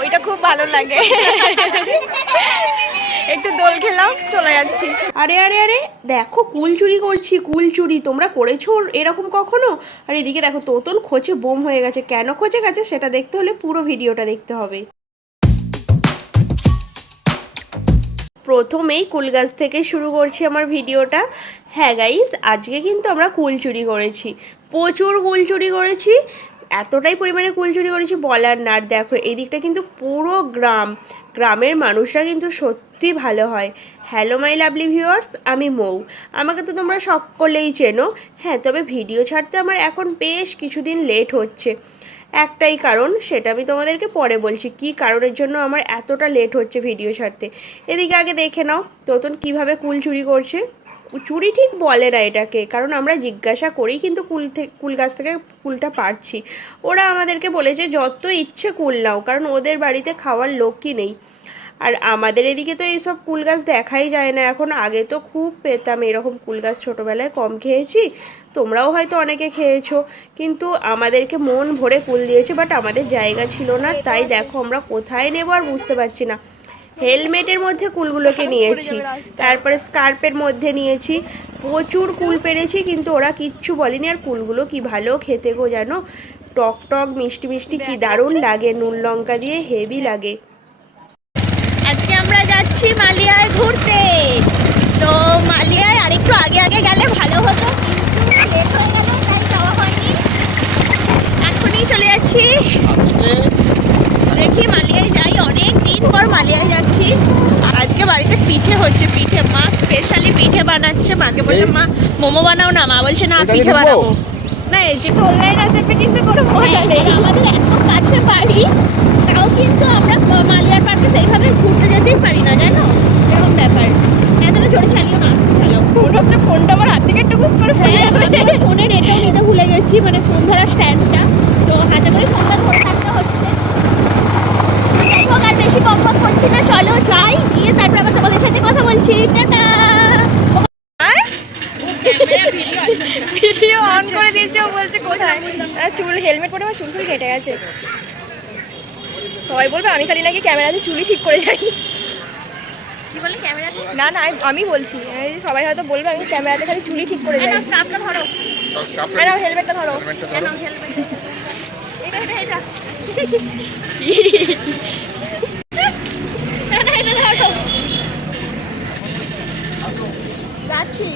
ওইটা খুব ভালো লাগে। একটু দোল খেলাম, চলে যাচ্ছি। আরে আরে আরে দেখো, কুল চুরি করছি, কুল চুরি। তোমরা করেছো এরকম কখনো? আর এদিকে দেখো, তোতন খোঁচে বোম হয়ে গেছে। কেন খোঁচে গেছে সেটা দেখতে হলে পুরো ভিডিওটা দেখতে হবে। প্রথমেই কুল গাছ থেকে শুরু করছি আমার ভিডিওটা। হ্যাঁ গাইস, আজকে কিন্তু আমরা কুল চুরি করেছি, প্রচুর কুল চুরি করেছি। এতটাই পরিমাণে কুল চুরি করেছি বলার না। আর দেখো এই দিকটা কিন্তু পুরো গ্রামের মানুষরা কিন্তু সত্যি ভালো হয়। হ্যালো মাই লাভলি ভিউয়ার্স, আমি মৌ। আমাকে তো তোমরা সকলেই চেনো। হ্যাঁ, তবে ভিডিও ছাড়তে আমার এখন বেশ কিছুদিন লেট হচ্ছে। একটাই কারণ, সেটা আমি তোমাদেরকে পরে বলছি কী কারণের জন্য আমার এতটা লেট হচ্ছে ভিডিও ছাড়তে। এদিকে আগে দেখে নাও তোতন কীভাবে কুল চুরি করছে। চুরি ঠিক বলে না এটাকে, কারণ আমরা জিজ্ঞাসা করেই কিন্তু কুল গাছ থেকে কুলটা পারছি। ওরা আমাদেরকে বলেছে যত ইচ্ছে কুল নাও, কারণ ওদের বাড়িতে খাওয়ার লোকই নেই। আর আমাদের এদিকে তো এইসব কুল গাছ দেখাই যায় না এখন। আগে তো খুব পেতাম এরকম কুল গাছ, ছোটোবেলায় কম খেয়েছি, তোমরাও হয়তো অনেকে খেয়েছো। কিন্তু আমাদেরকে মন ভরে কুল দিয়েছে, বাট আমাদের জায়গা ছিল না। তাই দেখো আমরা কোথায় নেবো আর বুঝতে পারছি না। হেলমেটের মধ্যে কুলগুলোকে নিয়েছি, তারপরে স্কার্পের মধ্যে নিয়েছি। প্রচুর কুল পেরেছি, কিন্তু ওরা কিচ্ছু বলেনি। আর কুলগুলো কি ভালো খেতে গো, জানো, টক টক মিষ্টি মিষ্টি, কি দারুণ লাগে, নুন লঙ্কা দিয়ে হেভি লাগে। আজকে আমরা যাচ্ছি মালিয়ায় ঘুরতে। তো মালিয়ায় আরেকটু আগে আগে গেলে ভালো হতো, কিন্তু লেট হয়ে গেল, তাই যাওয়া হয়নি। এখনই চলে যাচ্ছি, দেখি মালিয়ায় যাই। অনেক দিন পর মালিয়ায় যাচ্ছি। আজকে বাড়িতে পিঠে হচ্ছে, পিঠে মা স্পেশালি পিঠে বানাচ্ছে। মাকে বলছে মা মোমো বানাও না, মা বলছে না পিঠে বানাবো না। এই যে অনলাইন আছে কিন্তু কোনো মজা নেই। আমাদের এত কাছে বাড়ি, তাও কিন্তু আমরা মালিয়ার পার্কে সেইভাবে ঘুরতে যেতেই পারি না, জানো, এরকম ব্যাপার। এতটা জোরে চালিও না, চালাও। ফোন হচ্ছে, ফোনটা আমার হাত থেকে একটু বুঝ করে ফেলে যাবে। ফোনের এটাও নিতে ভুলে গেছি, মানে ফোন ধরার স্ট্যান্ডটা, তো হাতে করে ফোনটা ধরে থাকতে হচ্ছে। যাই হোক, আর বেশি বক বক করছি না, চলো যাই, গিয়ে তারপর আবার তোমাদের সাথে কথা বলছি। টাটা। ভিডিও অন করে দিয়েছে, ও বলছে কোথায়। চুল, হেলমেট পরে আমার চুল ফুল কেটে গেছে। সবাই বলবে আমি খালি নাকি ক্যামেরাতে চুলই ঠিক করে যাই। কি বলে ক্যামেরাতে? না না, আমি বলছি, সবাই হয়তো বলবে আমি ক্যামেরাতে খালি চুলই ঠিক করে যাই। স্কার্ফটা ধরো, নাও হেলমেটটা ধরো। এটা এটা এটা যাচ্ছি।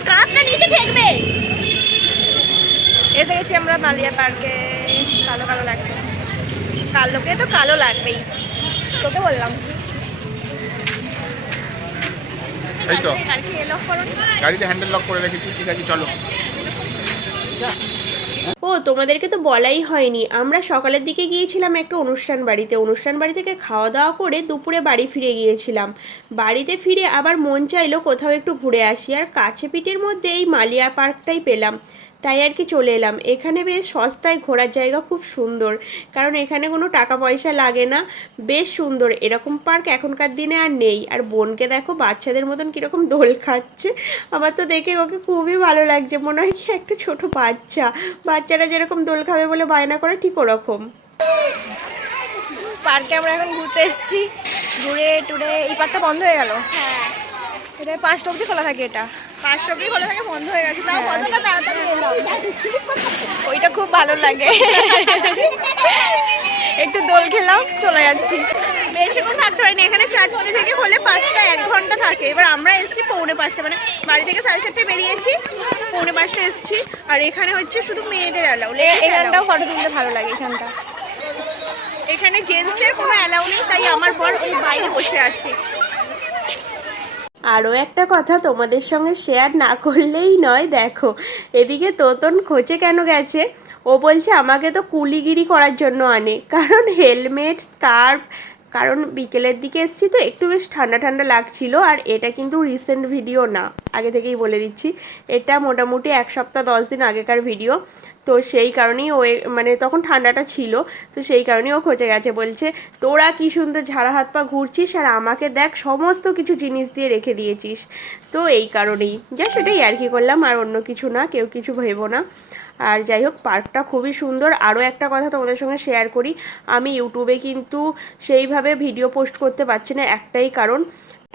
স্কার্ফটা নিচে ফেলবে। এসে গেছি আমরা মালিয়া পার্কে। কালো কালো লাগছে, কালোকে তো কালো লাগবেই, তোকে বললাম। এই তো গাড়িতে হ্যান্ডেল লক করে রেখেছি, ঠিক আছে চলো। ও, তোমাদেরকে তো বলাই হয়নি, আমরা সকালের দিকে গিয়েছিলাম একটা অনুষ্ঠান বাড়িতে। অনুষ্ঠান বাড়ি থেকে খাওয়া দাওয়া করে দুপুরে বাড়ি ফিরে গিয়েছিলাম। বাড়িতে ফিরে আবার মন চাইলো কোথাও একটু ঘুরে আসি, আর কাছে পিঠের মধ্যে এই মালিয়া পার্কটাই পেলাম, তাই আর কি চলে এলাম। এখানে বেশ সস্তায় ঘোরার জায়গা, খুব সুন্দর, কারণ এখানে কোনো টাকা পয়সা লাগে না। বেশ সুন্দর, এরকম পার্ক এখনকার দিনে আর নেই। আর বোনকে দেখো বাচ্চাদের মতন কীরকম দোল খাচ্ছে, আমার তো দেখে ওকে খুবই ভালো লাগছে, মনে হয় কি একটা ছোট বাচ্চারা যেরকম দোল খাবে বলে বায়না করে, ঠিক ওরকম। পার্কে আমরা এখন ঘুরতে এসেছি, ঘুরে টুরে। এই পার্কটা বন্ধ হয়ে গেল। হ্যাঁ, এটা 5টা অবধি খোলা থাকে, এটা 5টা অবধি খোলা থাকে, বন্ধ হয়ে গেছে। তাও কতটা তাড়াতাড়ি এলাম। ওইটা খুব ভালো লাগে। একটু দোল খেলাম, চলে যাচ্ছি। বেশিক্ষণ থাকতে পারিনি এখানে। 4টা থেকে হলে 5টা, 1 ঘন্টা থাকে। এবার আমরা এসেছি 4:45, মানে বাড়ি থেকে 4:30টায় বেরিয়েছি, 4:45 এসেছি। আর এখানে হচ্ছে শুধু মেয়েদের অ্যালাউ। এখানটাও ফটো তুলতে ভালো লাগে। এখানে জেন্টসের কোনো অ্যালাউ নেই, তাই আমার বর ওই বাইরে বসে আছে। আরও একটা কথা তোমাদের সঙ্গে শেয়ার না করলেই নয়, দেখো এদিকে তোতন খোঁচে কেন গেছে। ও বলছে আমাকে তো কুলিগিরি করার জন্য আনে, কারণ হেলমেট, স্কার্ফ, কারণ বিকেলের দিকে এসেছি তো একটু বেশ ঠান্ডা ঠান্ডা লাগছিল। আর এটা কিন্তু রিসেন্ট ভিডিও না, আগে থেকেই বলে দিচ্ছি। এটা মোটামুটি 1 সপ্তাহ 10 দিন আগেকার ভিডিও। তো সেই কারণেই ও মানে তখন ঠান্ডাটা ছিল, তো সেই কারণেই ও খচে গেছে, বলছে তোরা কি সুন্দর ঝাড়া হাত পা ঘুরছিস আর আমাকে দেখ সমস্ত কিছু জিনিস দিয়ে রেখে দিয়েছিস। তো এই কারণেই যা সেটাই আর কি করলাম, আর অন্য কিছু না, কেউ কিছু ভেবো না। আর যাই হোক, পার্কটা খুবই সুন্দর। আরও একটা কথা তোমাদের সঙ্গে শেয়ার করি, আমি ইউটিউবে কিন্তু সেইভাবে ভিডিও পোস্ট করতে পারছি না, একটাই কারণ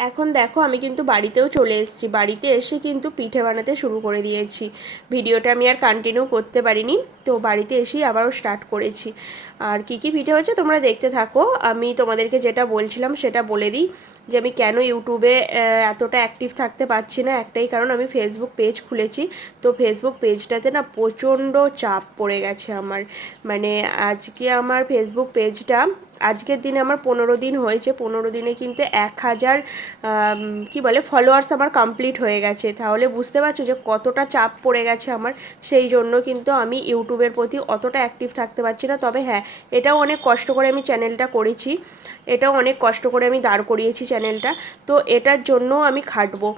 এখন দেখো আমি কিন্তু বাড়িতেও চলে এসেছি, বাড়িতে এসে কিন্তু পিঠে বানাতে শুরু করে দিয়েছি। ভিডিওটা আমি আর কন্টিনিউ করতে পারিনি, তো বাড়িতে এসেই আবারও স্টার্ট করেছি। আর কি কি পিঠে হচ্ছে তোমরা দেখতে থাকো। আমি তোমাদেরকে যেটা বলছিলাম সেটা বলে দিই, যে আমি কেন ইউটিউবে এতটা অ্যাক্টিভ থাকতে পারছি না, একটাই কারণ আমি ফেসবুক পেজ খুলেছি। তো ফেসবুক পেজটাতে না প্রচণ্ড চাপ পড়ে গেছে আমার, মানে আজকে আমার ফেসবুক পেজটা আজকের দিনে আমার 15 দিন হয়েছে, 15 দিনে কিন্তু 1000 কি বলে ফলোয়ার্স আমার কমপ্লিট হয়ে গেছে। তাহলে বুঝতে পারছো যে কতটা চাপ পড়ে গেছে আমার। সেই জন্য কিন্তু আমি ইউটিউবের প্রতি অতটা অ্যাক্টিভ থাকতে পারছি না। তবে হ্যাঁ, এটাও অনেক কষ্ট করে আমি চ্যানেলটা করেছি, এটাও অনেক কষ্ট করে আমি দাঁড় করিয়েছি চ্যানেলটা। তো এটার জন্য আমি খাটবো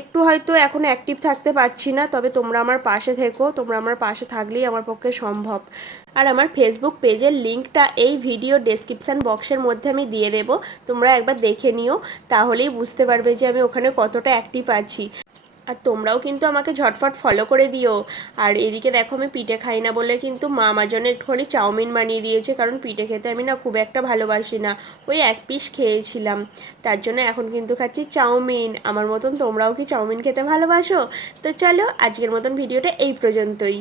একটু, হয়তো এখন অ্যাক্টিভ থাকতে পারছি না, তবে তোমরা আমার পাশে থেকো, তোমরা আমার পাশে থাকলেই আমার পক্ষে সম্ভব। আর আমার ফেসবুক পেজের লিঙ্কটা এই ভিডিও ডেসক্রিপশান বক্সের মধ্যে আমি দিয়ে দেবো, তোমরা একবার দেখে নিও, তাহলেই বুঝতে পারবে যে আমি ওখানে কতটা অ্যাক্টিভ আছি। আর তোমরাও কিন্তু আমাকে ঝটফট ফলো করে দিও। আর এদিকে দেখো, আমি পিঠে খাই না বলে কিন্তু মা আমার জন্য একটুখানি চাউমিন বানিয়ে দিয়েছে, কারণ পিঠে খেতে আমি না খুব একটা ভালোবাসি না, ওই 1 পিস খেয়েছিলাম, তার জন্য এখন কিন্তু খাচ্ছি চাউমিন। আমার মতন তোমরাও কি চাউমিন খেতে ভালোবাসো? তো চলো, আজকের মতন ভিডিওটা এই পর্যন্তই।